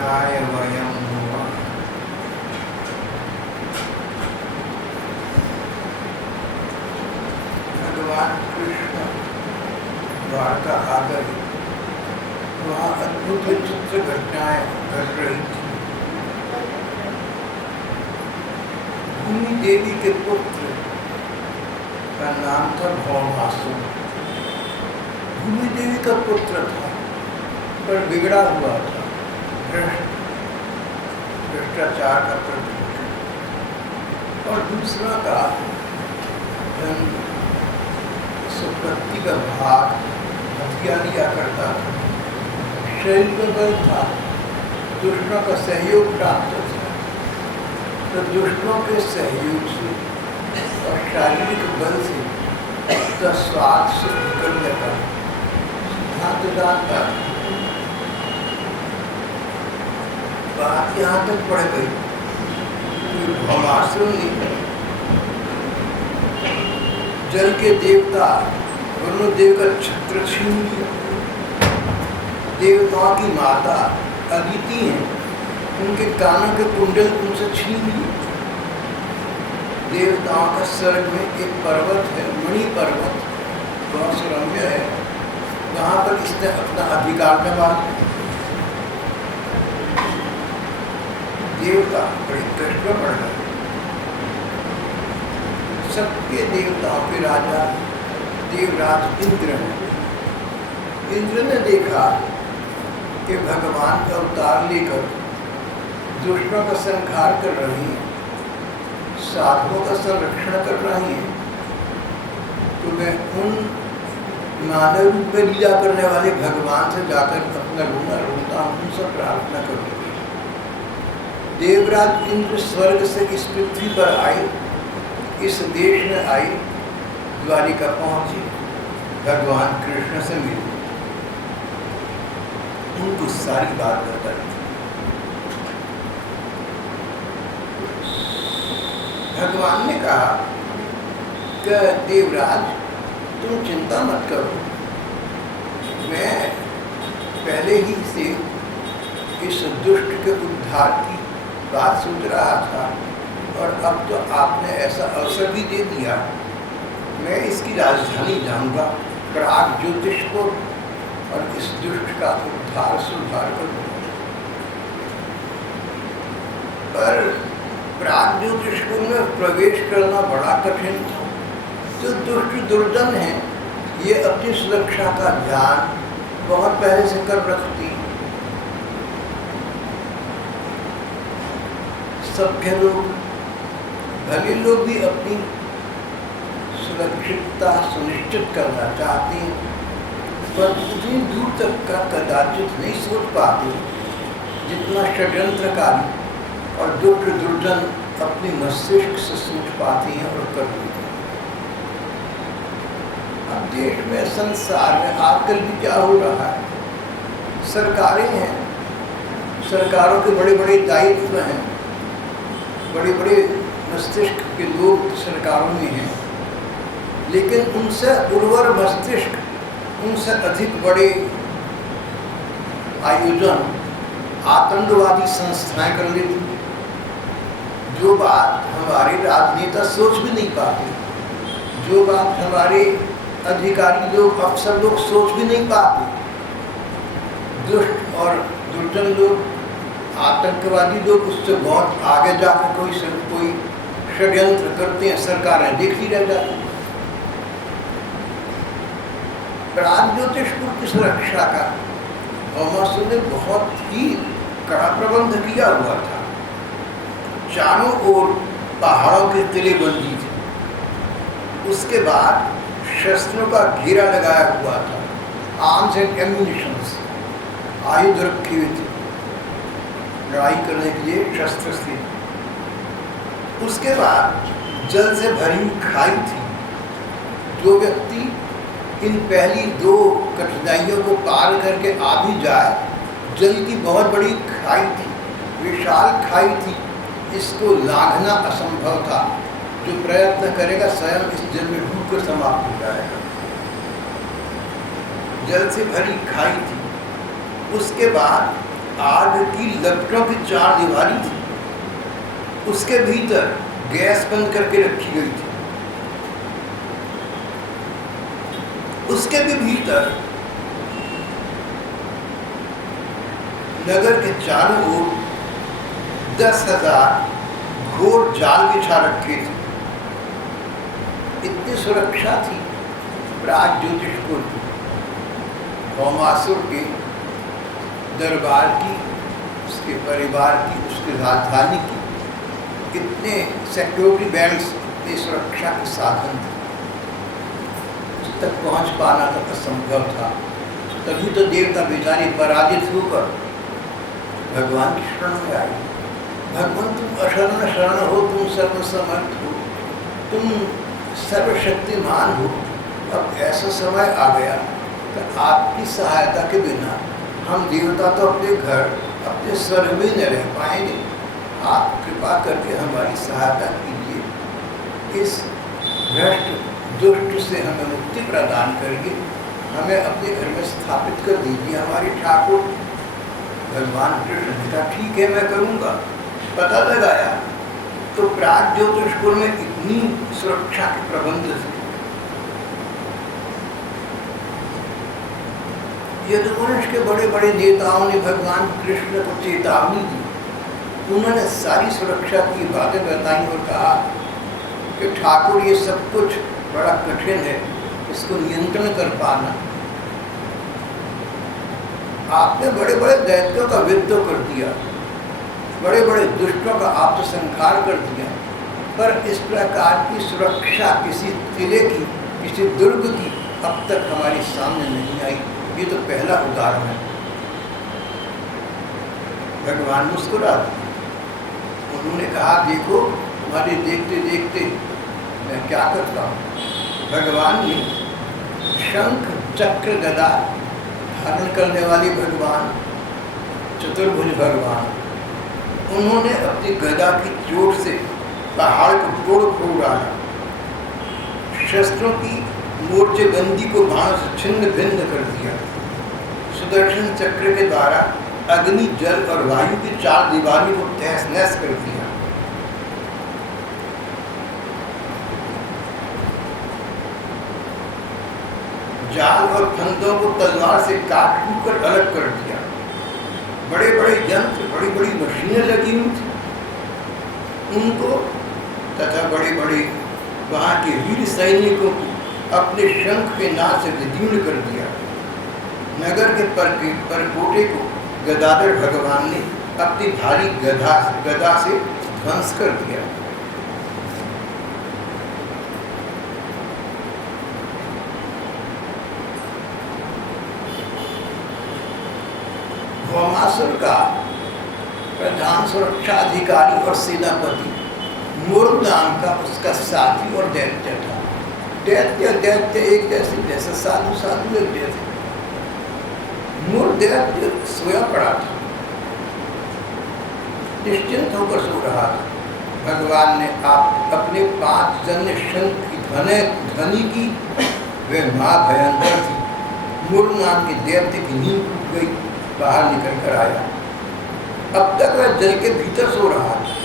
कृष्णाय वयं नुमः। भगवान कृष्ण द्वारका आ गए। वहाँ अद्भुत विचित्र घटनाएं घट रही थी। भूमि देवी के पुत्र का नाम था भौमासुर। भूमि देवी का पुत्र था पर बिगड़ा हुआ था, भ्रष्टाचार का प्रतीक। और दूसरा का धन संपत्ति का भाग हथिया लिया करता था। शरीर में बल था, दुष्टों का सहयोग प्राप्त था। तो दुष्टों के सहयोग से और शारीरिक बल से स्वाद से निकलने का सिद्धांत जानता। बात यहाँ तक पड़ गई कि भौमासुर ने जल के देवता वरुणदेव का छत्र छीन लिया। देवताओं की माता अदिति है, उनके कानों के कुंडल उनसे छीन लिए। देवताओं का स्वर्ग में एक पर्वत है, मणि पर्वत, बहुत सुरम्य है। वहाँ पर इसने अपना अधिकार दबा। देवता बड़े कष्ट में पड़ गए। सबके देवताओं के राजा देवराज इंद्र हैं। इंद्र ने देखा कि भगवान का अवतार लेकर दुष्टों का संहार कर रही है, साधुओं का संरक्षण कर रही है, तो मैं उन मानव रूप में लीला करने वाले भगवान से जाकर अपना रोना रोता हूँ, उनसे प्रार्थना करूँगी। देवराज इंद्र स्वर्ग से इस पृथ्वी पर आए, इस देश में आई, द्वारिका पहुंची, भगवान कृष्ण से मिली, उनको सारी बात बताई। भगवान ने कहा कि देवराज तुम चिंता मत करो, मैं पहले ही से इस दुष्ट के उद्धार की बात सोच रहा था और अब तो आपने ऐसा अवसर भी दे दिया। मैं इसकी राजधानी जाऊंगा, प्राग ज्योतिषपुर, और इस दुष्ट का उद्धार सुधार करूंगा। पर प्राग ज्योतिषपुर में प्रवेश करना बड़ा कठिन था। जो दुष्ट दुर्जन है, ये अपनी सुरक्षा का ध्यान बहुत पहले से कर रखती। सभ्य लोग, भले लोग भी अपनी सुरक्षितता सुनिश्चित करना चाहते हैं, पर उतनी दूर तक का कदाचित नहीं सोच पाते जितना षड्यंत्रकारी और दुष्ट दुर्जन अपनी मस्तिष्क से सोच पाते हैं और कर लेते हैं। अब देश में, संसार में आजकल भी क्या हो रहा है, सरकारें हैं, सरकारों के बड़े बड़े दायित्व हैं, बड़े बड़े मस्तिष्क के लोग सरकारों में हैं, लेकिन उनसे उर्वर मस्तिष्क, उनसे अधिक बड़े आयोजन आतंकवादी संस्थाएं कर लेती हैं। जो बात हमारे राजनेता सोच भी नहीं पाते, जो बात हमारे अधिकारी लोग, अफसर लोग सोच भी नहीं पाते, दुष्ट और दुर्जन लोग, आतंकवादी लोग उससे बहुत आगे जाकर कोई षड्यंत्र करते हैं, सरकारें देखती रह जाती। प्राग ज्योतिषपुर की सुरक्षा का भौमासुर ने बहुत ही कड़ा प्रबंध किया हुआ था। चारों ओर पहाड़ों की किलेबंदी थी। उसके बाद शस्त्रों का घेरा लगाया हुआ था, आर्म्स एंड एम्यूनिशंस, आयुध रखी हुई थी, लड़ाई करने के लिए शस्त्र थे। उसके बाद जल से भरी खाई थी। जो व्यक्ति इन पहली दो कठिनाइयों को पार करके आ भी जाए, जल की बहुत बड़ी खाई थी, विशाल खाई थी, इसको लांघना असंभव था। जो प्रयत्न करेगा स्वयं इस जल में डूब कर समाप्त हो जाएगा। जल से भरी खाई थी। उसके बाद आग की लपटों की चार दीवारी थी, उसके भीतर गैस बंद करके रखी गई थी। उसके भी भीतर नगर के चारों ओर 10,000 घोर जाल बिछा रखे थे। इतनी सुरक्षा थी प्राग ज्योतिषपुर की। भौमासुर के दरबार की, उसके परिवार की, उसके राजधानी की कितने सिक्योरिटी बैंड्स, इतनी सुरक्षा के साधन थे, उस तक पहुंच पाना तक असंभव था। तभी तो देवता बेचारे पराजित होकर भगवान की शरण में आई। भगवान तुम अशरण शरण हो, तुम सर्वसमर्थ हो, तुम सर्वशक्तिमान हो। अब ऐसा समय आ गया कि आपकी सहायता के बिना हम देवता तो अपने घर, अपने स्वर्ग में न रह पाएंगे। आप कृपा करके हमारी सहायता कीजिए, इस भ्रष्ट दुष्ट से हमें मुक्ति प्रदान करिए, हमें अपने घर में स्थापित कर दीजिए हमारे ठाकुर। भगवान कृष्ण ने कहा ठीक है, मैं करूँगा। पता लगाया तो प्राग ज्योतिषपुर में इतनी सुरक्षा के प्रबंध थे। यदुवंश के बड़े बड़े नेताओं ने भगवान कृष्ण को चेतावनी दी। उन्होंने सारी सुरक्षा की बातें बताई और कहा कि ठाकुर ये सब कुछ बड़ा कठिन है, इसको नियंत्रण कर पाना। आपने बड़े बड़े दैत्यों का वध तो कर दिया, बड़े बड़े दुष्टों का आत्मसंहार कर दिया, पर इस प्रकार की सुरक्षा किसी किले की, किसी दुर्ग की अब तक हमारे सामने नहीं आई। ये तो पहला उदाहरण है। भगवान मुस्कुरा दिए। उन्होंने कहा देखो तुम्हारे देखते देखते मैं क्या करता हूँ। भगवान ने शंख चक्र गदा धारण करने वाले भगवान, चतुर्भुज भगवान, उन्होंने अपनी गदा की चोट से पहाड़ को तोड़ फोड़ डाला। शस्त्रों की मोर्चेबंदी को बाण से छिन्न भिन्न कर दिया। सुदर्शन चक्र के द्वारा अग्नि, जल और वायु की चार दीवारी को तहस नहस कर दिया। जाल और फंदों को तलवार से काट कूट कर अलग कर दिया। बड़े बड़े यंत्र, बड़ी बड़ी मशीनें लगी हुई थी उनको, तथा बड़े बड़े वहाँ के वीर सैनिकों को अपने शंख के नाल से विदीर्ण कर दिया। नगर के परकोटे को गदाधर भगवान ने अपनी भारी गदा से ध्वंस कर दिया। भौमासुर का प्रधान सुरक्षा अधिकारी और सेनापति मुर्द नाम का उसका साथी और दैत्य था। दैत्य एक जैसे, जैसे साधु साधु एक जैसे। मुर्द दैत्य सोया पड़ा था, निश्चिंत होकर सो रहा था। भगवान ने आप अपने 5 जन्य शंख की ध्वनि की। वे माँ भयंकर थी। मुर्द नाम के दैत्य की नींद टूट गई, बाहर निकल कर आया। अब तक वह जल के भीतर सो रहा था,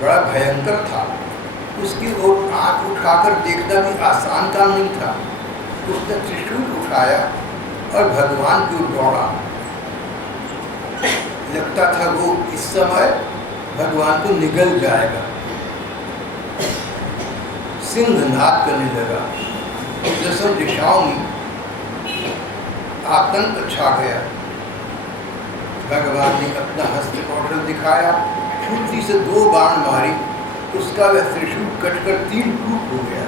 बड़ा भयंकर था। उसकी ओर आंख उठाकर देखना भी आसान काम नहीं था। उसने त्रिशूल उठाया और भगवान की ओर दौड़ा। लगता था वो इस समय भगवान को निगल जाएगा। सिंहनाद करने लगा। दसों दिशाओं में आतंक छा गया। भगवान ने अपना हस्त कौशल दिखाया, छुट्टी से 2 बाण मारी, उसका वह त्रिशूल कटकर 3 टूक हो गया।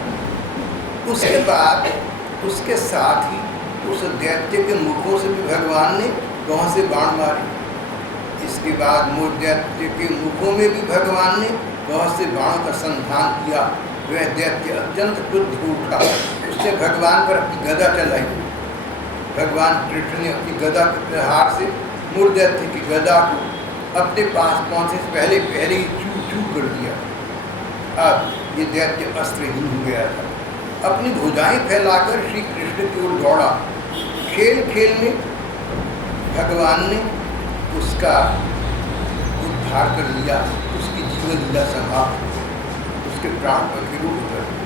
उसके बाद उसके साथ ही उस दैत्य के मुखों से भी भगवान ने वहाँ से बाण मारे। इसके बाद मूल दैत्य के मुखों में भी भगवान ने बहुत से बाणों का संधान किया। वह दैत्य अत्यंत क्रुद्ध हो उठा। उसने भगवान पर अपनी गदा चलाई। भगवान कृष्ण ने अपनी गदा के प्रहार से मूल दैत्य की गदा को अपने पास पहुँचने से पहले ही चूर चूर कर दिया। अब ये दैत्य अस्त्रहीन हो गया था। अपनी भुजाएं फैलाकर श्री कृष्ण की ओर दौड़ा। खेल खेल में भगवान ने उसका उद्धार कर लिया, उसकी जीवन लीला समाप्त, उसके प्राण पर विरूप कर।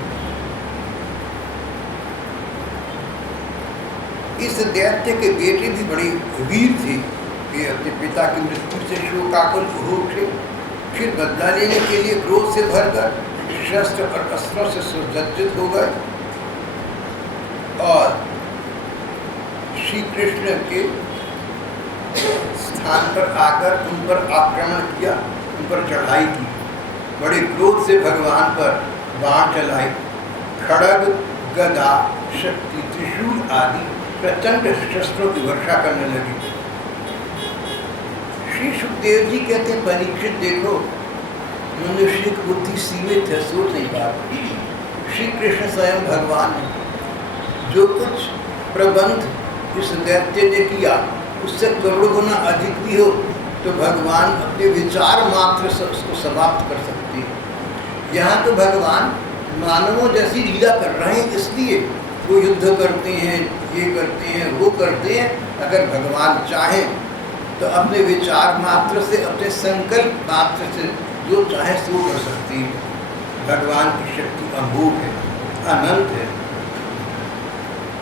इस दैत्य के बेटे भी बड़े वीर थे कि अपने पिता की मृत्यु से शोकाकुल हो उठे, फिर बदला लेने के लिए क्रोध से भरकर शस्त्र और अस्त्रों से सुसज्जित हो गए और श्री कृष्ण के स्थान पर आकर उन पर आक्रमण किया, उन पर चढ़ाई की। बड़े क्रोध से भगवान पर बाण चलाए, खड़ग, गदा, शक्ति, त्रिशूल आदि प्रचंड शस्त्रों की वर्षा करने लगी। श्री सुखदेव जी कहते हैं, परीक्षित देखो, मनुष्य की बुद्धि सीमित है, सोच नहीं पाती। श्री कृष्ण स्वयं भगवान ने जो कुछ प्रबंध इस दैत्य ने किया, उससे करोड़ गुना अधिक भी हो तो भगवान अपने विचार मात्र से उसको समाप्त कर सकते हैं। यहाँ तो भगवान मानवों जैसी लीला कर रहे हैं, इसलिए वो युद्ध करते हैं, ये करते हैं, वो करते हैं। अगर भगवान चाहें तो अपने विचार मात्र से, अपने संकल्प मात्र से जो चाहे सो कर सकती है। भगवान की शक्ति अमोघ है, अनंत है।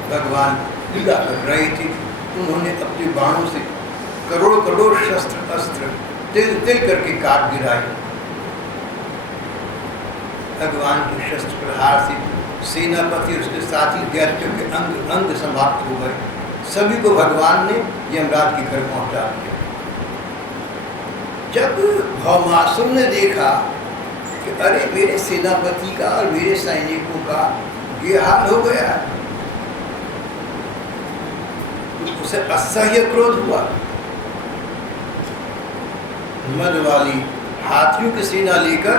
भगवान लीला कर रहे थे, उन्होंने अपने बाणों से करोड़ करोड़ शस्त्र अस्त्र तिल तिल करके काट गिराए। भगवान के शस्त्र प्रहार से सेनापति और उसके साथी दैत्यों के अंग अंग समाप्त हो गए। सभी को भगवान ने यमराज के घर पहुंचा दिया। जब भौमासुर ने देखा कि अरे मेरे सेनापति का और मेरे सैनिकों का ये हाल हो गया, तो उसे असह्य क्रोध हुआ। मद वाली हाथियों की सेना लेकर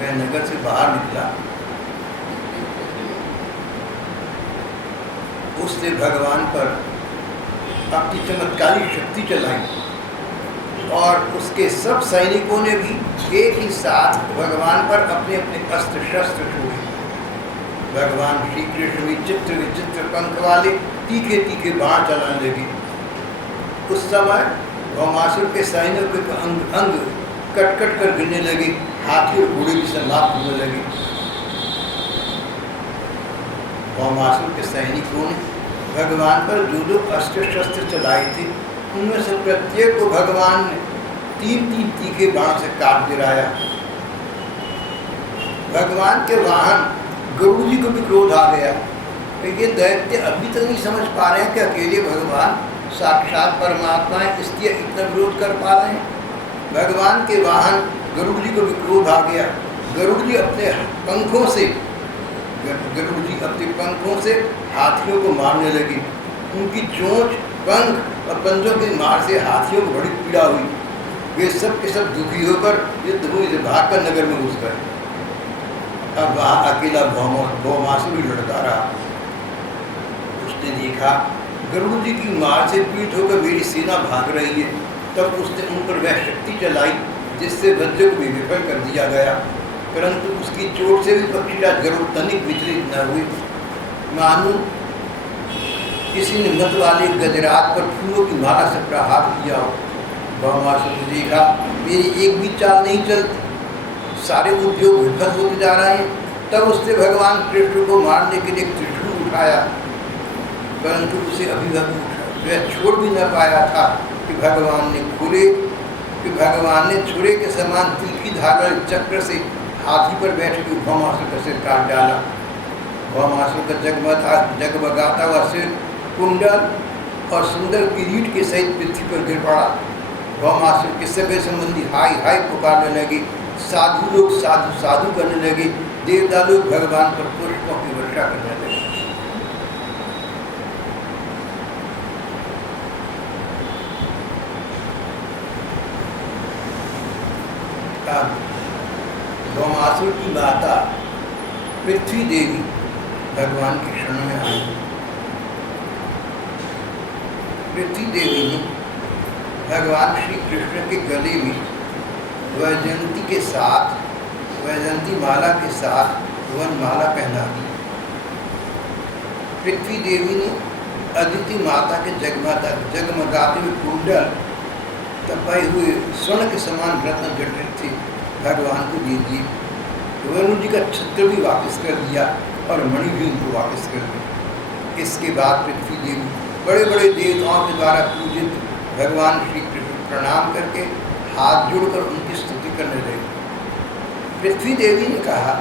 वह नगर से बाहर निकला। उसने भगवान पर अपनी चमत्कारी शक्ति चलाई और उसके सब सैनिकों ने भी एक ही साथ भगवान पर अपने अपने अस्त्र शस्त्र छोड़े। भगवान श्री कृष्ण विचित्र विचित्र पंख वाले तीखे तीखे बाण चलाने लगे। उस समय भौमासुर के सैनिकों के अंग अंग कट कट कर गिरने लगे, हाथी और घोड़े भी समाप्त होने लगे। भौमासुर के सैनिकों ने भगवान पर जो जो अस्त्र शस्त्र चलाए थे, उनमें से प्रत्येक को भगवान ने तीन तीन तीखे बाण से काट गिराया। भगवान के वाहन गरुड़ जी को भी क्रोध आ गया। ये दैत्य अभी तक नहीं समझ पा रहे हैं कि अकेले भगवान साक्षात परमात्मा है, इसलिए इतना विरोध कर पा रहे हैं। भगवान के वाहन गरुड़ जी को भी क्रोध आ गया। गरुड़ जी अपने पंखों से हाथियों को मारने लगे। उनकी चोंच, पंख और पंजों की मार से हाथियों को बड़ी पीड़ा हुई। वे सब के सब दुखी होकर युद्ध भूमि से भागकर नगर में घुस गए। अब वहाँ अकेला भौमासुर भी लड़ता रहा। उसने देखा गरुड़ जी की मार से पीड़ित होकर मेरी सेना भाग रही है। तब उसने उन पर वह शक्ति चलाई जिससे वज्र को भी विफल कर दिया गया, परंतु उसकी चोट से भी पक्षीराज गरुड़ तनिक विचलित न हुए। मानो किसी ने मत वाले गजराज पर फूलों की माला से प्रहार किया हो। भौमासुर ने देखा मेरी एक भी चाल नहीं चलती, सारे उद्योग विफल होते जा रहे हैं। तब उसने भगवान कृष्ण को मारने के लिए त्रिशूल उठाया, परंतु उसे अभी वह छोड़ भी न पाया था कि भगवान ने छुरे के समान तीखी धागा चक्र से हाथी पर बैठे हुए भौमासुर का सिर काट डाला। भौमासुर का जगमगाता हुआ सिर कुंडल और सुंदर किरीट के सहित पृथ्वी पर गिर पड़ा। भौमासुर के सगे संबंधी हाय हाय पुकारने लगे। साधु लोग साधु साधु करने लगे। देवता लोग भगवान पर पुष्पों की वर्षा करने लगे। भौमासुर की माता पृथ्वी देवी भगवान के शरण में आई। पृथ्वी देवी ने भगवान श्री कृष्ण के गले में वैजयंती माला के साथ वन माला पहना दी। पृथ्वी देवी ने अदिति माता के जगमगाते हुए कुंडल तपाए हुए स्वर्ण के समान रत्न जटित थे, भगवान को दे दिए। वरुण जी का छत्र भी वापस कर दिया और मणि भी उनको वापस कर दी। इसके बाद पृथ्वी देवी बड़े बड़े देवताओं के द्वारा पूजित भगवान श्री कृष्ण प्रणाम करके हाथ जोड़कर उनकी स्तुति करने लगे। पृथ्वी देवी ने कहा,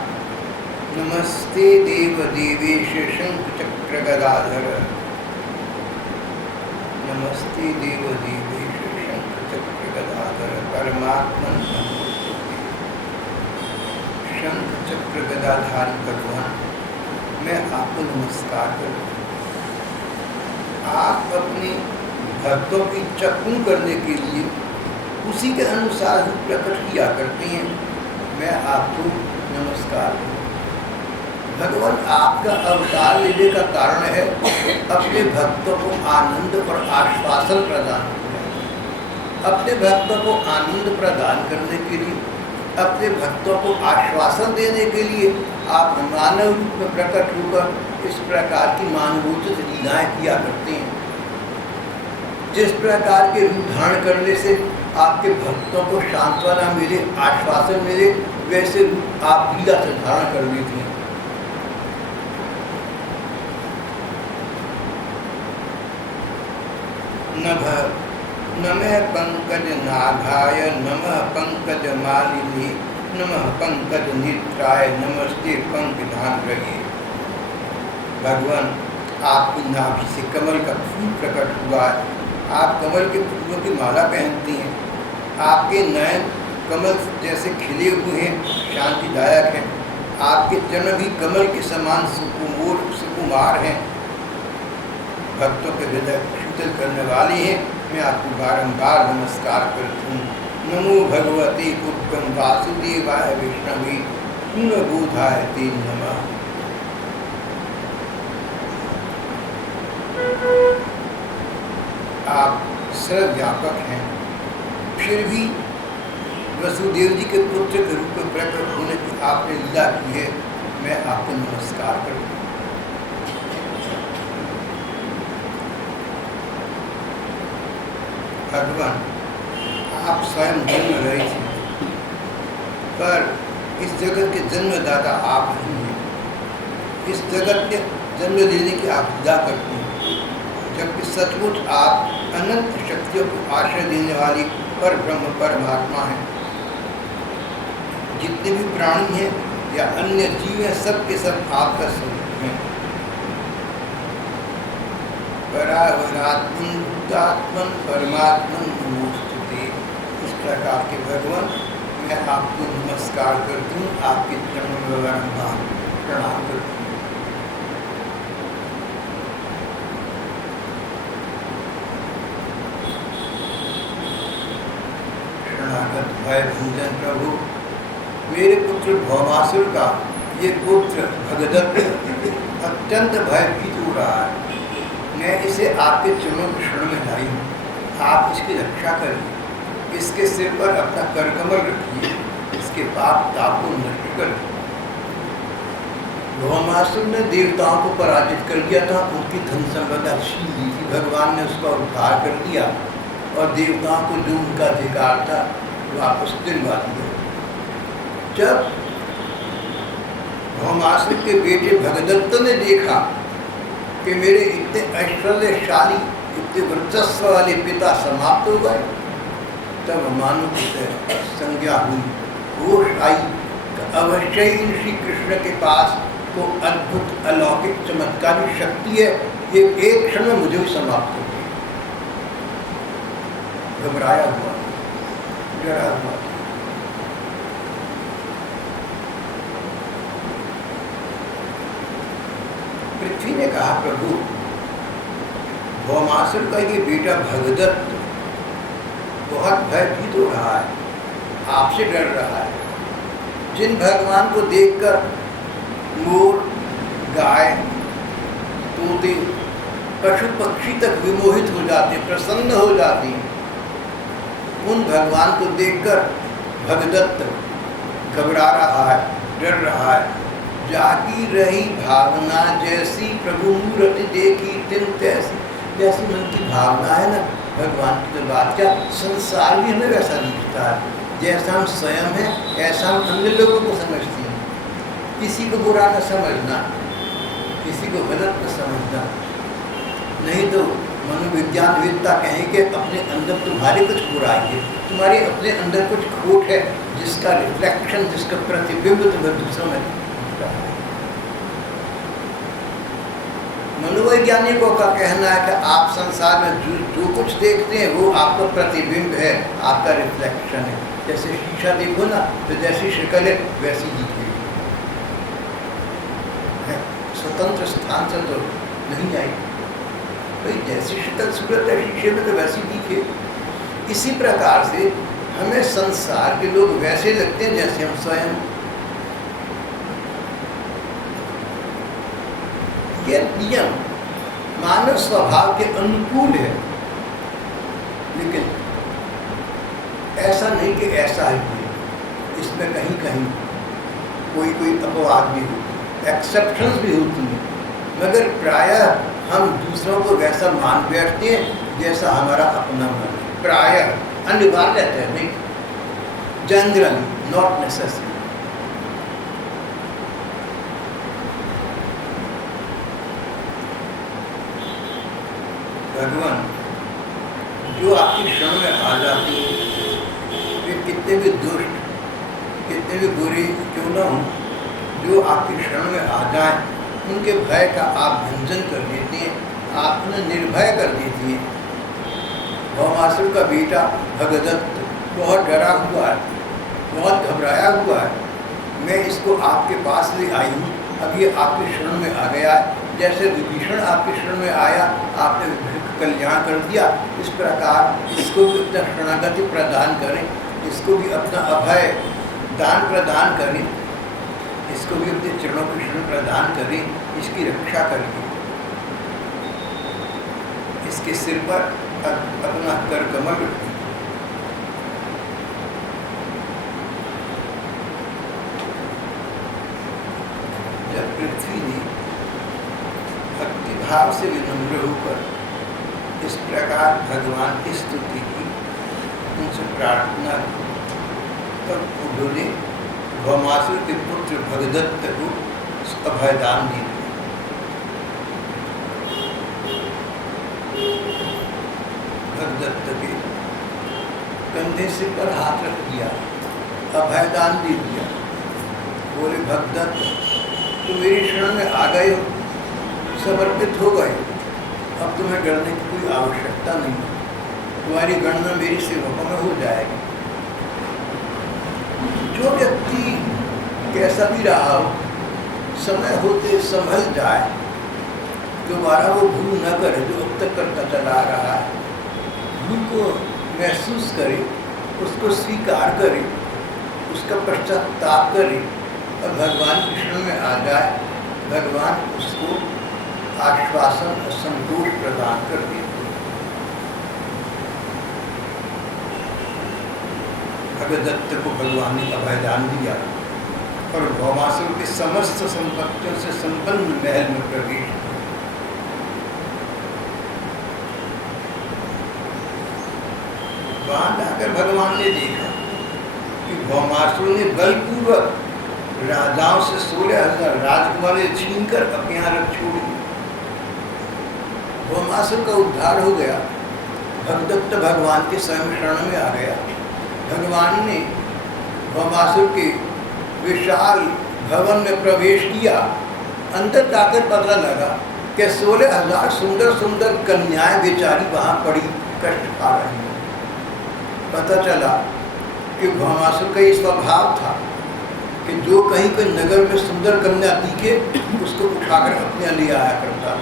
नमस्ते देव देवेश शंख चक्र गदाधर, नमस्ते देव देवेश शंख चक्र गदाधर, परमात्मन नमोस्तुते। शंख चक्र गदाधारी भगवान, मैं आपको नमस्कार करता हूँ। आप अपने भक्तों की इच्छा पूर्ण करने के लिए उसी के अनुसार ही प्रकट किया करते हैं। मैं आपको नमस्कार करता हूँ। भगवान आपका अवतार लेने का कारण है अपने भक्तों को आनंद और आश्वासन प्रदान करना। अपने भक्तों को आनंद प्रदान करने के लिए, अपने भक्तों को आश्वासन देने के लिए आप मानव रूप में प्रकट होकर इस प्रकार की मानवोचित लीलाएं किया करते हैं। जिस प्रकार के रूप धारण करने से आपके भक्तों को सांत्वना मिले, आश्वासन मिले, वैसे रूप आप लीला से धारण कर लेते हैं। नमः पंकज नाभाय नमः पंकज मालिनी नमः पंकज नेत्राय नमस्ते पंकधान रहे। भगवान आपकी नाभि से कमल का फूल प्रकट हुआ है। आप कमल के फूलों की माला पहनती हैं। आपके नयन कमल जैसे खिले हुए हैं, शांतिदायक हैं। आपके चरण भी कमल के समान सुकुमार हैं, भक्तों के हृदय शीतल करने वाले हैं। मैं आपको बारंबार नमस्कार करती हूँ। नमो भगवते पुत्रम वासुदेवाय विष्णवे पूर्णबोधाय ते नमः। आप सर्वव्यापक हैं, फिर भी वसुदेव जी के पुत्र के रूप में प्रकट होने की आपने लीला की है। मैं आपको नमस्कार करती हूँ। भगवान आप स्वयं जन्म रहे थे, पर इस जगत के जन्मदाता आप ही हैं। इस जगत के जन्म लेने की आप लीला करते हैं, जबकि सचमुच आप अनंत शक्तियों को आश्रय देने वाली पर ब्रह्म परमात्मा हैं। जितने भी प्राणी हैं या अन्य जीव हैं, सब के सब आपका स्वरूप हैं। परावरात्मन भूतात्मन परमात्मन नमोस्तुते। इस प्रकार के भगवान मैं आपको नमस्कार करती हूँ, आपके चरणों में बारंबार प्रणाम करती हूँ। शरणागत भय भंजन प्रभु, मेरे पुत्र भौमासुर का ये पुत्र भगदत्त अत्यंत भयभीत हो रहा है। मैं इसे आपके चरणों के शरण में लाई हूँ। आप इसकी रक्षा करिए, इसके सिर पर अपना करकमल रखिए, इसके पाप ताप को नष्ट कर। भौमासुर ने देवताओं को पराजित कर दिया था, उनकी धन संपदा छीन ली थी। भगवान ने उसका उद्धार कर दिया और देवताओं को जो उनका अधिकार था वापस दिलवा दिया। जब भौमासुर के बेटे भगदत्त ने देखा कि मेरे इतने ऐश्वर्यशाली, इतने वर्चस्व वाले पिता समाप्त हो गए, तब मानो संज्ञा हुई, होश आई, अवश्य ही श्री कृष्ण के पास तो अद्भुत अलौकिक चमत्कारी शक्ति है, ये एक क्षण में मुझे भी समाप्त हो गई। घबराया हुआ, डरा हुआ। पृथ्वी ने कहा, प्रभु भौमासुर का ये बेटा भगदत्त बहुत भयभीत हो रहा है, आपसे डर रहा है। जिन भगवान को देखकर मोर, गाय, तोते, पशु पक्षी तक विमोहित हो जाते, प्रसन्न हो जाते, उन भगवान को देखकर भगदत्त घबरा रहा है, डर रहा है। जागी रही भावना जैसी प्रभु मूर्ति देखी तिन तैसी। जैसी मन की भावना है ना, भगवान की तो बात क्या, संसार भी हमें वैसा दिखता है, जैसा हम स्वयं हैं ऐसा हम अन्य लोगों को समझते हैं। किसी को बुरा न समझना, किसी को गलत न समझना, नहीं तो मनोविज्ञानवेत्ता कहेंगे अपने अंदर तुम्हारे कुछ बुराई है, तुम्हारे अपने अंदर कुछ खोट है, जिसका रिफ्लेक्शन, जिसका प्रतिबिंब तुम्हें दूसरों में दिखता है। मनोवैज्ञानिकों का कहना है कि आप संसार में जो कुछ देखते हैं वो आपका प्रतिबिंब है, आपका रिफ्लेक्शन है। जैसे शीशा देखो ना, तो जैसी शक्ल है वैसी दिखेगी, स्वतंत्र स्थान से तो नहीं आएगी भाई, जैसी शक्ल सूरत है शीशे में तो वैसी दिखे। इसी प्रकार से हमें संसार के लोग वैसे लगते हैं जैसे हम स्वयं। यह नियम मानव स्वभाव के अनुकूल है, लेकिन ऐसा नहीं कि ऐसा ही है, इसमें कहीं कहीं कोई अपवाद भी हो, एक्सेप्शंस भी होती हैं, मगर प्रायः हम दूसरों को वैसा मान बैठते हैं जैसा हमारा अपना मन है। प्रायः, अनिवार्य है नहीं, जनरली, नॉट नेसेसरी। भगवान जो आपकी क्षण में आ जाते हैं, वे कितने भी दुष्ट, कितने भी बुरे क्यों न हो, जो आपकी क्षण में आ जाए, उनके भय का आप भंजन कर देते हैं, आप उन्हें निर्भय कर देती हैं। भौमासुर का बेटा भगदत्त बहुत डरा हुआ है, बहुत घबराया हुआ है, मैं इसको आपके पास ले आई हूँ, अब ये आपके शरण में आ गया है। जैसे विभीषण आपके शरण में आया, आपने विभीषण कल्याण कर दिया, इस प्रकार इसको भी अपना शरणागति प्रदान करें, इसको भी अपना अभय दान प्रदान करें, इसको भी अपने चरणों के शरण प्रदान करें, इसकी रक्षा करें, इसके सिर पर अपना कर कमल रखें। जब पृथ्वी ने भक्तिभाव से विनम्र होकर इस प्रकार भगवान की स्तुति की, उनसे प्रार्थना की, तब उन्होंने भौमासुर के पुत्र भगदत्त को अभयदान दे दिया। भगदत्त के कंधे से पर हाथ रख दिया, अभयदान दे दिया। बोले भगदत्त तुम मेरी शरण में आ गए हो, समर्पित हो गए, अब तुम्हें डरने की कोई आवश्यकता नहीं, तुम्हारी गणना मेरी सेवकों में हो जाएगी। जो व्यक्ति कैसा भी रहा हो, समय होते संभल जाए, दोबारा वो भूल न करे जो अब तक करता चला रहा है, भूल को महसूस करे, उसको स्वीकार करे, उसका पश्चाताप करे और भगवान की शरण में आ जाए, भगवान उसको आश्वासन और संतोष प्रदान कर देते। भगदत्त को भगवान ने अभयदान दिया और भौमासुर के समस्त संपत्तियों से संपन्न महल में प्रवेश किया। वहां जाकर भगवान ने देखा कि भौमासुर ने बलपूर्वक राजाओं से 16,000 राजकुमारी छीनकर अपने यहाँ रख छोड़ दी। भौमासुर का उद्धार हो गया, भगदत्त भगवान के स्वयं शरण में आ गया। भगवान ने भौमासुर के विशाल भवन में प्रवेश किया। अंदर जाकर पता लगा कि 16,000 सुंदर सुंदर कन्याएं बेचारी वहाँ पड़ी कष्ट पा रही हैं। पता चला कि भौमासुर का ये स्वभाव था कि जो कहीं कोई नगर में सुंदर कन्या दिखे उसको उठाकर अपने लिए आया करता था।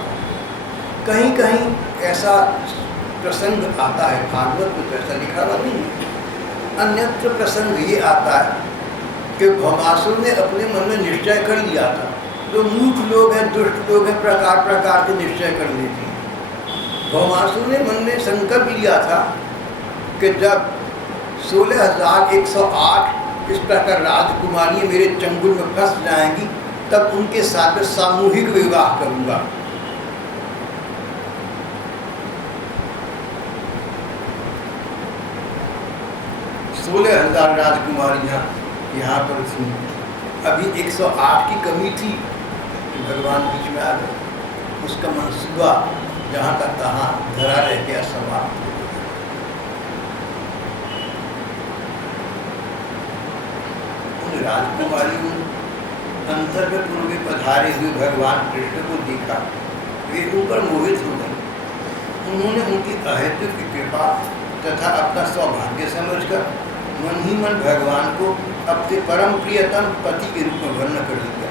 कहीं कहीं ऐसा प्रसंग आता है, भागवत में तो ऐसा लिखा हुआ नहीं है, अन्यत्र प्रसंग ये आता है कि भौमासुर ने अपने मन में निश्चय कर लिया था। जो मूर्ख लोग हैं, दुष्ट लोग हैं, प्रकार प्रकार के निश्चय कर लेते हैं। भौमासुर ने मन में संकल्प लिया था कि जब 16,108 इस प्रकार राजकुमारी मेरे चंगुल में फंस जाएंगी, तब उनके साथ सामूहिक विवाह करूंगा। 16,000 राजकुमारियाँ यहाँ पर थी। अभी 108 की कमी थी कि भगवान बीच में आ गए। उसका मंसूबा जहाँ का तहाँ धरा रह गया, समाप्त हो गया। उन राजकुमारियों अंतर्गपुर में पधारे हुए भगवान कृष्ण को देखा, वे ऊपर मोहित हो गए। उन्होंने उनकी अहेतु की कृपा तथा अपना सौभाग्य समझकर मन ही मन भगवान को अपने परम प्रियतम पति के रूप में वर्ण कर दिया।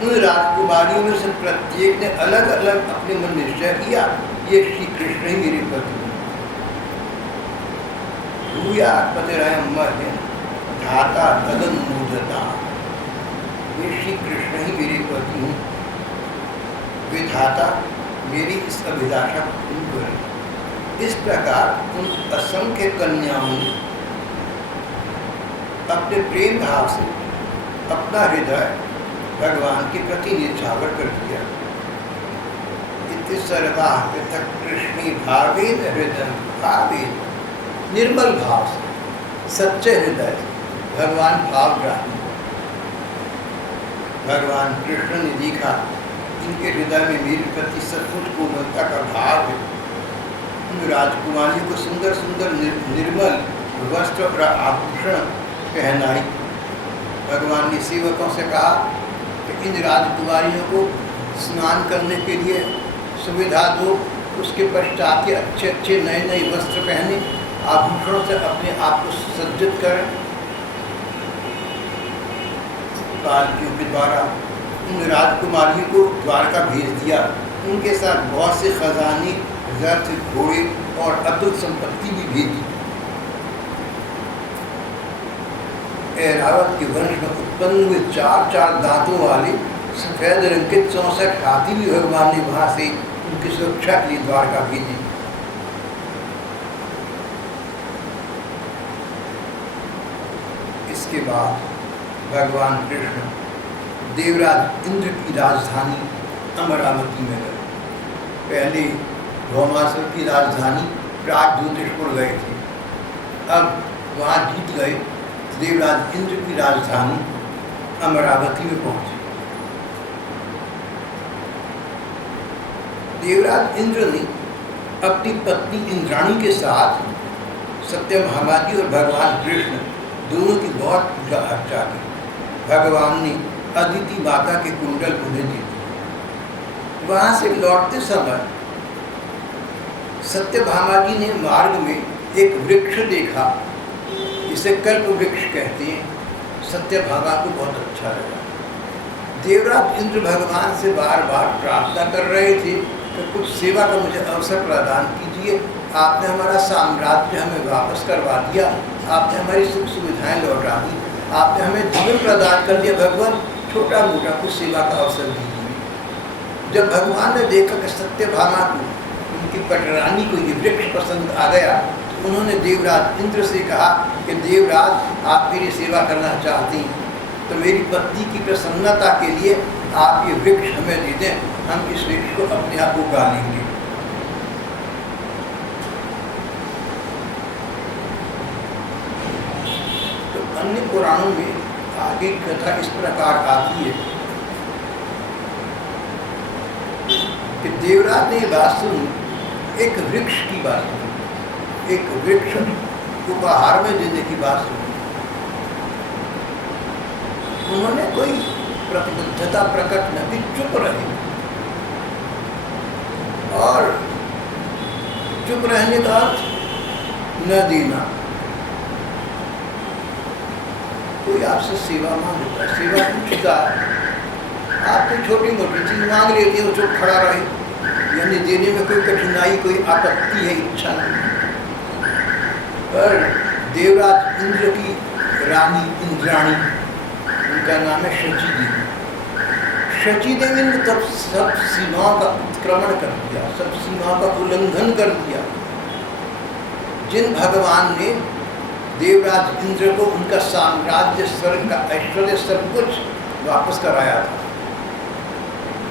उन राजकुमारियों में से प्रत्येक ने अलग अलग अपने मन निश्चय किया, ये श्री कृष्ण ही मेरे पति हैं। भूया पतिरयं मह्यं धाता तदनुमोदता, ये श्री कृष्ण ही मेरे पति हैं, विधाता मेरी इस अभिलाषा को पूर्ण करें। इस प्रकार उन असंख्य कन्याओं ने अपने प्रेम भाव से अपना हृदय भगवान के प्रति निछावर कर दिया। इति सर्वाः पृथक् कृष्णे भावेन हृदय भावेन, निर्मल भाव से, सच्चे हृदय से भगवान भावग्राही। भगवान कृष्ण ने देखा इनके हृदय में मेरे प्रति सचमुच कोमलता का भाव है। उन राजकुमारियों को सुंदर सुंदर निर्मल वस्त्र और आभूषण पहनाई। भगवान ने सेवकों से कहा कि इन राजकुमारियों को स्नान करने के लिए सुविधा दो, उसके पश्चात ये अच्छे अच्छे नए नए वस्त्र पहने, आभूषणों से अपने आप को सज्जित करें। पालकियों के द्वारा उन राजकुमारियों को द्वारका भेज दिया। उनके साथ बहुत से खजाने, रथ, घोड़े और अद्भुत संपत्ति भी भेजी। ऐरावत के वंश में उत्पन्न हुए 4 दांतों वाले सफेद रंग के 64 हाथी भी भगवान ने वहां से उनकी सुरक्षा के लिए द्वारका भेजी। इसके बाद भगवान कृष्ण देवराज इंद्र की राजधानी अमरावती में गए। पहले भौमासुर की राजधानी प्रागज्योतिषपुर गए थे, अब वहाँ जीत गए, देवराज इंद्र की राजधानी अमरावती में पहुँचे। देवराज इंद्र ने अपनी पत्नी इंद्राणी के साथ सत्यभामा जी और भगवान कृष्ण दोनों की बहुत पूजा अर्चा की। भगवान ने अदिति माता के कुंडल उन्हें दे दिए। वहाँ से लौटते समय सत्यभामा जी ने मार्ग में एक वृक्ष देखा, इसे कल्प वृक्ष कहते हैं। सत्यभामा को बहुत अच्छा लगा। देवराज इंद्र भगवान से बार बार प्रार्थना कर रहे थे कि कुछ सेवा का मुझे अवसर प्रदान कीजिए। आपने हमारा साम्राज्य हमें वापस करवा दिया, आपने हमारी सुख सुविधाएं लौटा दी, आपने हमें जीवन प्रदान कर दिया। भगवान छोटा मोटा कुछ सेवा का अवसर दीजिए। जब भगवान ने देखा कि सत्यभामा को, उनकी पटरानी को ये वृक्ष पसंद आ गया, तो उन्होंने देवराज इंद्र से कहा कि देवराज आप मेरी सेवा करना चाहती हैं तो मेरी पत्नी की प्रसन्नता के लिए आप ये वृक्ष हमें दे दें, हम इस वृक्ष को अपने आप उगा लेंगे। तो अन्य पुराणों में आगे कथा इस प्रकार आती है कि देवराज ने बात सुनी, एक वृक्ष की बात सुनी, एक वृक्ष उपहार में देने की बात सुनी। उन्होंने कोई प्रतिबद्धता प्रकट न की, चुप रहे, और चुप रहने का अर्थ न देना। कोई आपसे सेवा मांगता, सेवा पूछता, आप कोई छोटी मोटी चीज मांग लेते हैं, वो चुप खड़ा रहे, यानी देने में कोई कठिनाई, कोई आपत्ति है, इच्छा नहीं। पर देवराज इंद्र की रानी इंद्राणी, उनका नाम है शची देवी। शची देवी ने तब सब सीमाओं का उत्क्रमण कर दिया, सब सीमाओं का उल्लंघन कर दिया। जिन भगवान ने देवराज इंद्र को उनका साम्राज्य, स्वर्ग का ऐश्वर्य, सब कुछ वापस कराया था,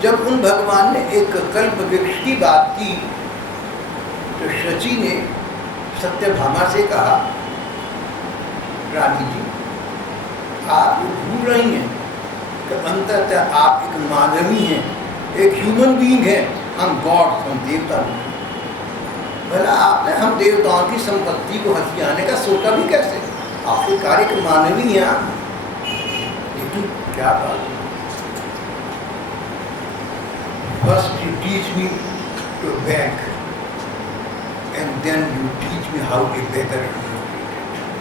जब उन भगवान ने एक कल्प वृक्ष की बात की तो शची ने सत्यभामा से कहा रानी जी, आप भूल रही हैं कि अंततः आप एक मानवी हैं, एक ह्यूमन बीइंग है, हम गॉड, हम देवता नहीं। भला आपने हम देवताओं की संपत्ति को हथियाने का सोचा भी कैसे? आखिरकार एक मानवी हैं आप। लेकिन क्या बात, first you teach me to back and then you teach me how a beggar should be treated.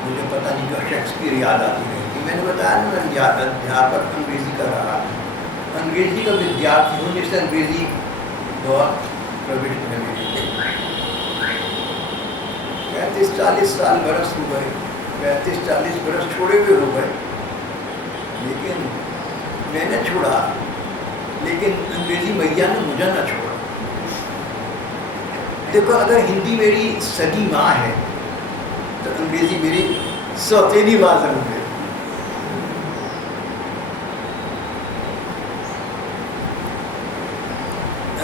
मुझे पता नहीं क्यों शेक्सपियर याद आती रहती। मैंने बताया ना, मैं अध्यापक अंग्रेजी का रहा, अंग्रेजी का विद्यार्थी हूँ, जिससे अंग्रेजी बहुत प्रविष्ट है मेरे। 35-40 साल बरस हो गए, 35-40 बरस छोड़े हुए हो गए, लेकिन मैंने छोड़ा, लेकिन अंग्रेजी मैया ने मुझे ना छोड़ा। देखो, अगर हिंदी मेरी सगी माँ है तो अंग्रेजी मेरी सौतेली माँ जरूर है।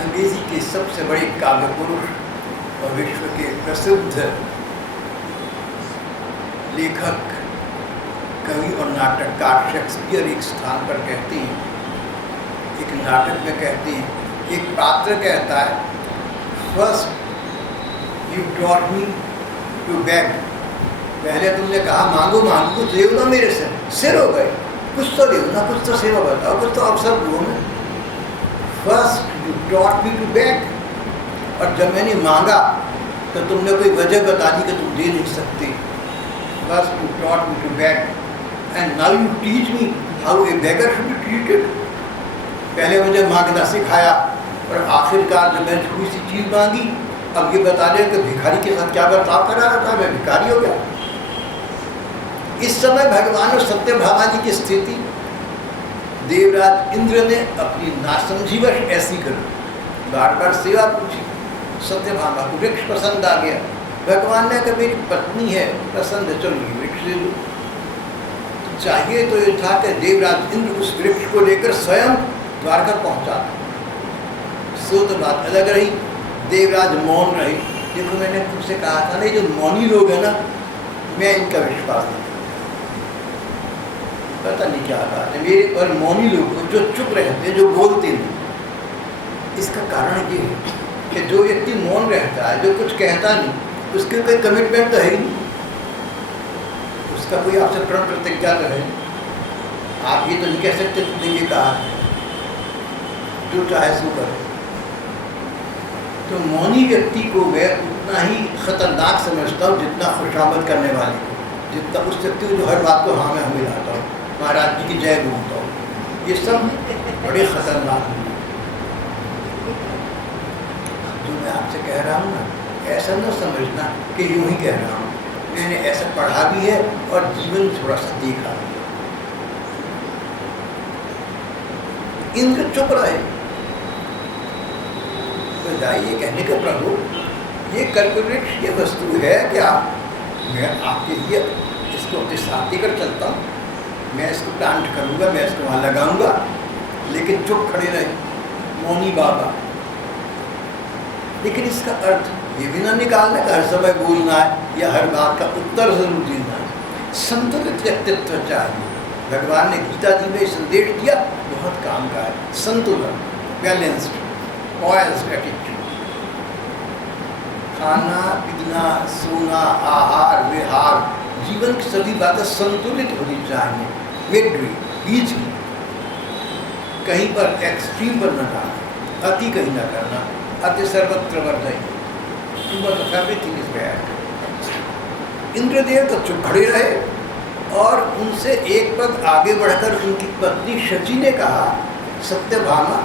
अंग्रेजी के सबसे बड़े काव्य पुरुष और विश्व के प्रसिद्ध लेखक, कवि और नाटककार शेक्सपियर एक स्थान पर कहते हैं, एक नाटक में कहते हैं, एक पात्र कहता है, first You taught me to beg. पहले तुमने कहा मांगो मांगो, कुछ देव ना मेरे से, सिर हो गए, कुछ तो देव ना, कुछ तो सेवा बताओ, कुछ तो अवसर दो हमें। First you taught me to beg, और जब मैंने मांगा तो तुमने कोई वजह बता दी कि तुम दे नहीं सकते। First you taught me to beg, and now you teach me how a beggar should be treated. पहले मुझे मांगना सिखाया, और आखिरकार जब मैंने थोड़ी सी चीज मांगी, अब ये बता दें कि भिखारी के साथ क्या बर्ताव करा रहा था, मैं भिखारी हो गया। इस समय भगवान और सत्यभामा जी की स्थिति, देवराज इंद्र ने अपनी नासमझीवश ऐसी कर बार बार सेवा पूछी। सत्यभामा को वृक्ष पसंद आ गया, भगवान ने कहा मेरी पत्नी है पसंद, चलो ये वृक्ष ले लो। चाहिए तो ये था कि देवराज इंद्र उस वृक्ष को लेकर स्वयं द्वारका पहुंचा। सो तो बात अलग रही, देवराज मौन रहे। देखो, मैंने तुमसे कहा था ना, जो मौनी लोग हैं ना, मैं इनका विश्वास नहीं करता। पता नहीं क्या बात है, मेरे पर मौनी लोग जो चुप रहते हैं, जो बोलते नहीं। इसका कारण ये है कि जो व्यक्ति मौन रहता है, जो कुछ कहता नहीं, उसके कोई कमिटमेंट तो है ही नहीं, उसका कोई आपसे प्रण प्रतिज्ञा तो है। आप ये तो नहीं कह सकते तुमने ये कहा, जो चाहे सो करे। तो मौनी व्यक्ति को मैं उतना ही खतरनाक समझता हूँ जितना खुशामद करने वाले को, जितना उस व्यक्ति को जो हर बात को हाँ में हम मिलाता हूँ, महाराज जी की जय बोलता हूँ। ये सब बड़े खतरनाक हैं। जो मैं आपसे कह रहा हूँ ना, ऐसा न समझना कि यूं ही कह रहा हूँ, मैंने ऐसा पढ़ा भी है और जीवन थोड़ा सा देखा भी। इंद्र चुप रहे, तो जाइए कहने का प्रभु, ये कल्पवृक्ष ये वस्तु है क्या? मैं आपके लिए इसको अपने साथ लेकर चलता हूँ, मैं इसको प्लांट करूँगा, मैं इसको वहाँ लगाऊंगा। लेकिन चुप खड़े रहे मौनी बाबा। लेकिन इसका अर्थ ये भी ना निकालना कि हर समय बोलना है या हर बात का उत्तर जरूर देना है। संतुलित व्यक्तित्व चाहिए। भगवान ने गीता जी में संदेश दिया, बहुत काम का है। संतुलन, बैलेंस्ड, पॉइज्ड एटीट्यूड। खाना पीना, सोना, आहार विहार, जीवन की सभी बातें संतुलित होनी चाहिए, मिडवे, बीच की। कहीं पर एक्सट्रीम पर न जाना, अति कहीं न करना। अति सर्वत्र वर्धयति, too much of everything is bad. Indradev तो चुप खड़े रहे और उनसे एक पग आगे बढ़कर उनकी पत्नी शची ने कहा, सत्यभामा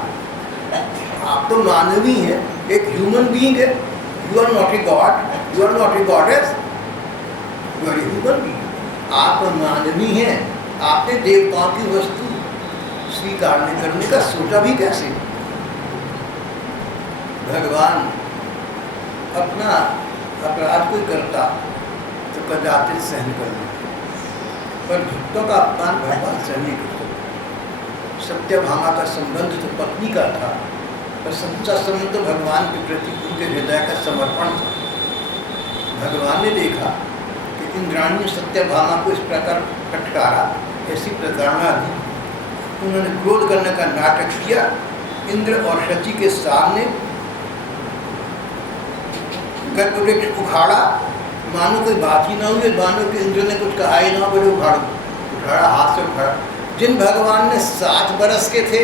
आप तो मानवी हैं, एक ह्यूमन बीइंग है। You are not a god, you are not a goddess, you are a human being. आप मानवी हैं, आपने देवताओं की वस्तु स्वीकार नहीं करने का सोचा भी कैसे? भगवान अपना अपराध कोई करता तो कदाचित सहन कर लेते, पर भक्तों का अपमान भगवान सहन नहीं करते। सत्यभामा का संबंध तो पत्नी का था, पर सच्चा संबंध तो भगवान के प्रति उनके हृदय का समर्पण था। भगवान ने देखा कि इंद्राणी ने सत्यभामा को इस प्रकार फटकारा, ऐसी प्रताड़ना दी। उन्होंने क्रोध करने का नाटक किया, इंद्र और शची के सामने गर्भवृक्ष उखाड़ा, मानो कोई बात ही ना हुई, मानो कि इंद्र ने कुछ कहा ही ना, बोले उखाड़ा, हाथ से उखाड़ा। जिन भगवान ने 7 बरस के थे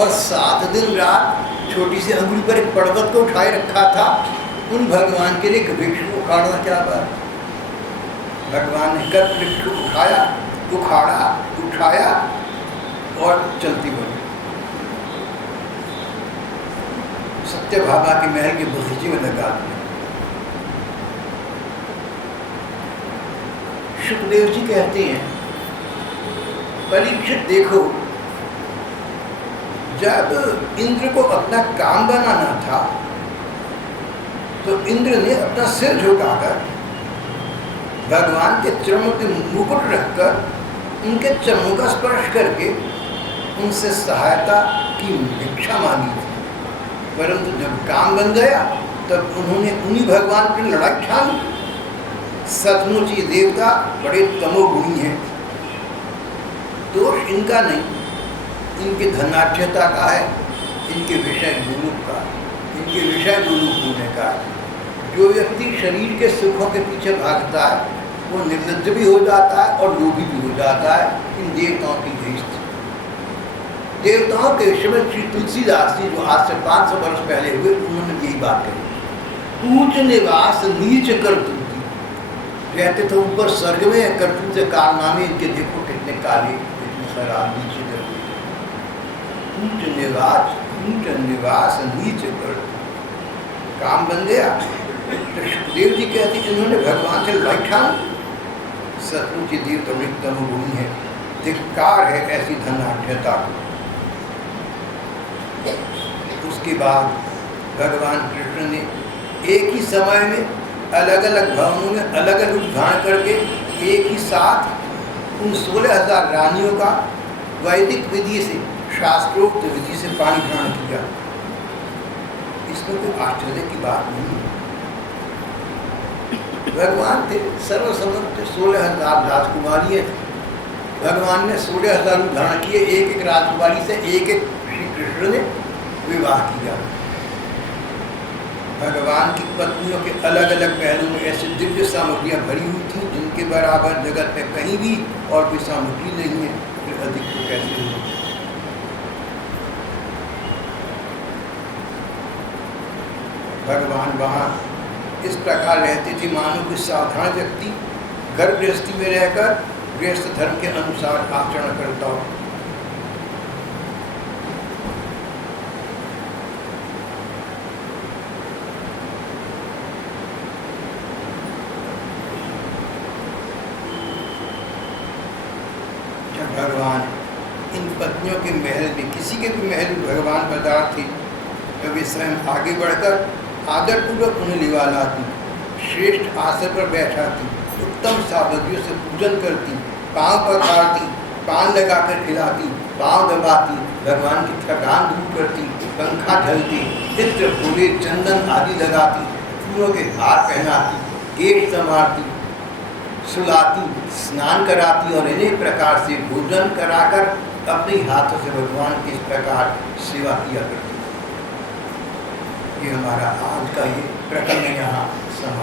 और 7 दिन रात छोटी सी अंगुली पर एक पर्वत को उठाए रखा था, उन भगवान के लिए एक वृक्ष को उखाड़ना क्या बात। भगवान ने कर वृक्ष को उठाया, उठाया और चलती बनी। सत्यभामा के महल के बगीचे में लगा दिया। सुखदेव जी कहते हैं, परीक्षित देखो, जब इंद्र को अपना काम बनाना था तो इंद्र ने अपना सिर झुकाकर भगवान के चरणों के मुकुट रखकर उनके चरणों का स्पर्श करके उनसे सहायता की भिक्षा मांगी थी। परंतु जब काम बन गया तब उन्होंने उन्हीं भगवान की लड़ाई ठानी। सचमुच ये देवता बड़े तमोगुणी हैं। दोष इनका नहीं, इनके धनाढ्यता का है, इनके विषय गुरूप का, इनके विषय गुरूप होने का। जो व्यक्ति शरीर के सुखों के पीछे भागता है वो निर्लज्ज भी हो जाता है और लोभी भी हो जाता है। इन देवताओं की यही स्थिति। देवताओं के विषय में श्री तुलसीदास जी जो आज से 500 वर्ष पहले हुए, उन्होंने यही बात कही, ऊंच निवास नीच करतूती। रहते तो ऊपर स्वर्ग में, करतूत से कारनामे इनके देखो कितने काले, कितने खराब, नीचे करते। ऊंच निवास नीच कर, काम बन गया। तो सुखदेव जी कहते इन्होंने भगवान से लड़ाई ठानी। सचमुच देव बड़े तमोगुणी है, धिक्कार है ऐसी धनाढ्यता को। उसके बाद भगवान कृष्ण ने एक ही समय में अलग अलग भवनों में अलग अलग रूप धारण करके एक ही साथ उन 16,000 रानियों का वैदिक विधि से, शास्त्रोक्त विधि से पानी ग्रहण किया। इसमें कोई आश्चर्य की बात नहीं है। भगवान थे सर्वसमर्थ, 16,000 राजकुमारी थी। भगवान ने 16,000 रूप धारण किए, एक एक राजकुमारी से एक एक श्री कृष्ण ने विवाह किया। भगवान की पत्नियों के अलग अलग पहलू में ऐसी दिव्य सामग्रियाँ भरी हुई थी जिनके बराबर जगत में कहीं भी और कोई सामग्री नहीं है, फिर अधिक तो कैसे हो। भगवान वहाँ इस प्रकार रहते थे मानो कि साधारण व्यक्ति घर गृहस्थी में रहकर गृहस्थ धर्म के अनुसार आचरण करता हो। भगवान इन पत्नियों के महल में, किसी के भी महल में भगवान पधार थे, वे स्वयं आगे बढ़कर आदरपूर्वक उन्हें लिवा लाती, श्रेष्ठ आसन पर बैठाती, उत्तम सामग्रियों से पूजन करती, पाँव पखारती, पान लगाकर खिलाती, पाँव दबाती, भगवान की थकान दूर करती, पंखा ढलती, इत्र फूले चंदन आदि लगाती, फूलों के हार पहनाती, केश संवारती, सुलाती, स्नान कराती और अनेक प्रकार से भोजन कराकर अपने हाथों से भगवान की इस प्रकार सेवा किया करती। ये हमारा आज का ये प्रकरण यहाँ समाप्त।